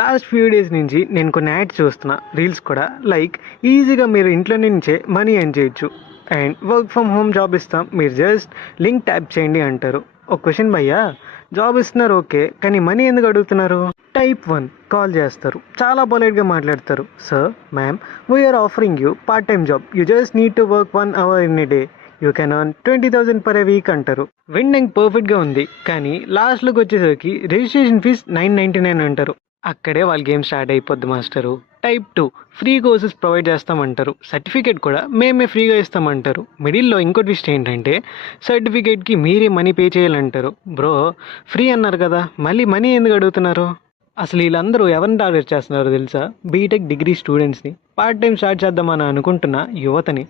Last few days నుంచి నేను కొన్ని యాడ్స్ చూస్తున్నా, రీల్స్ కూడా. లైక్ ఈజీగా మీరు ఇంట్లో నుంచే మనీ ఎర్న్ చేయొచ్చు and work from home job ఇస్తాం, మీరు జస్ట్ లింక్ ట్యాప్ చేయండి అంటారు. ఒక క్వశ్చన్ భయ్యా, జాబ్ ఇస్తున్నారు ఓకే, కానీ మనీ ఎందుకు అడుగుతున్నారు? టైప్ 1 కాల్ చేస్తారు, చాలా పొలైట్గా మాట్లాడతారు. Sir, ma'am, we're offering you part time job, you just need to work 1 hour in a day, you can earn 20,000 per a week అంటారు. విండింగ్ పర్ఫెక్ట్గా ఉంది, కానీ లాస్ట్లోకి వచ్చేసరికి రిజిస్ట్రేషన్ ఫీజ్ 999 అంటారు. అక్కడే వాళ్ళ గేమ్ స్టార్ట్ అయిపోద్ది master. Type 2 free courses provide చేస్తామంటారు, సర్టిఫికేట్ కూడా మేమే ఫ్రీగా ఇస్తామంటారు. మిడిల్లో ఇంకో ట్విస్ట్ ఏంటంటే సర్టిఫికేట్కి మీరే మనీ పే చేయాలంటారు. బ్రో, ఫ్రీ అన్నారు కదా, మళ్ళీ మనీ ఎందుకు అడుగుతున్నారు? అసలు వీళ్ళందరూ ఎవరిని టార్గెట్ చేస్తున్నారో తెలుసా? బీటెక్ డిగ్రీ స్టూడెంట్స్ని, పార్ట్ టైం స్టార్ట్ చేద్దామని అనుకుంటున్న యువతని.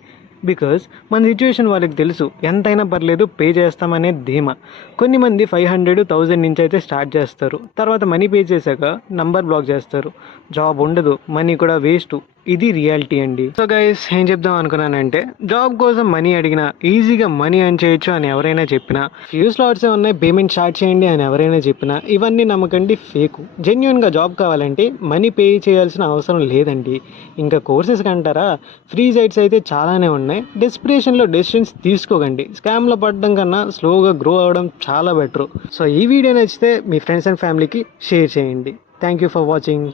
బికాజ్ మన సిచ్యువేషన్ వాళ్ళకి తెలుసు, ఎంతైనా పర్లేదు పే చేస్తామనే ధీమా. కొన్ని మంది 500,000 నుంచి అయితే స్టార్ట్ చేస్తారు, తర్వాత మనీ పే చేశాక నంబర్ బ్లాక్ చేస్తారు, జాబ్ ఉండదు, మనీ కూడా వేస్ట్. ఇది రియాలిటీ అండి. సో గైస్, ఏం చెప్దాం అనుకున్నానంటే, జాబ్ కోసం మనీ అడిగినా ఈజీగా మనీ ఎర్న్ చేయొచ్చు అని ఎవరైనా చెప్పినా, ఫ్యూ స్లాట్సే ఉన్నాయి పేమెంట్ స్టార్ట్ చేయండి అని ఎవరైనా చెప్పినా, ఇవన్నీ నమ్మకండి, ఫేకు. జెన్యున్గా జాబ్ కావాలంటే మనీ పే చేయాల్సిన అవసరం లేదండి. ఇంకా కోర్సెస్ కంటారా, ఫ్రీ సైట్స్ అయితే చాలానే ఉన్నాయి. డెస్పిరేషన్లో డెసిషన్స్ తీసుకోకండి. స్కామ్లో పడడం కన్నా స్లోగా గ్రో అవ్వడం చాలా బెటర్. సో ఈ వీడియో నచ్చితే మీ ఫ్రెండ్స్ అండ్ ఫ్యామిలీకి షేర్ చేయండి. Thank you for watching.